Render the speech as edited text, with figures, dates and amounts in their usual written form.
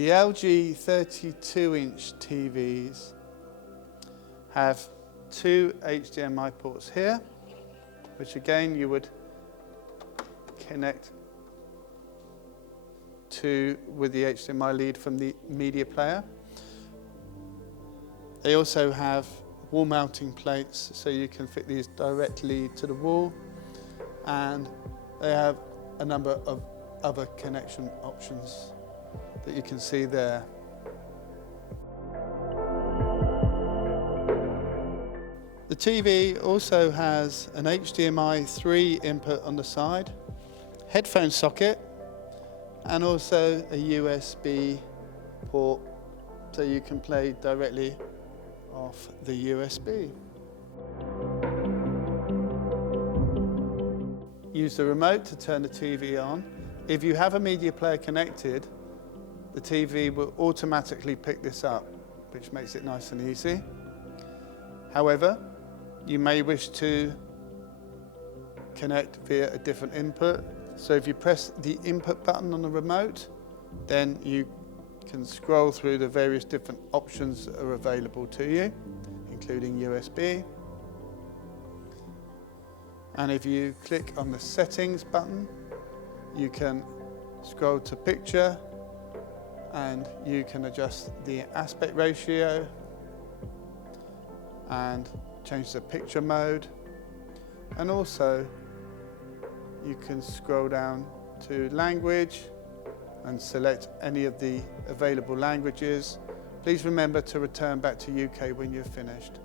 The LG 32-inch TVs have two HDMI ports here, which again you would connect to with the HDMI lead from the media player. They also have wall mounting plates, so you can fit these directly to the wall, and they have a number of other connection options that you can see there. The TV also has an HDMI 3 input on the side, headphone socket, and also a USB port, so you can play directly off the USB. Use the remote to turn the TV on. If you have a media player connected, the TV will automatically pick this up, which makes it nice and easy. However, you may wish to connect via a different input. So if you press the input button on the remote, then you can scroll through the various different options that are available to you, including USB. And if you click on the settings button, you can scroll to picture, and you can adjust the aspect ratio and change the picture mode. And also you can scroll down to language and select any of the available languages. Please remember to return back to UK when you're finished.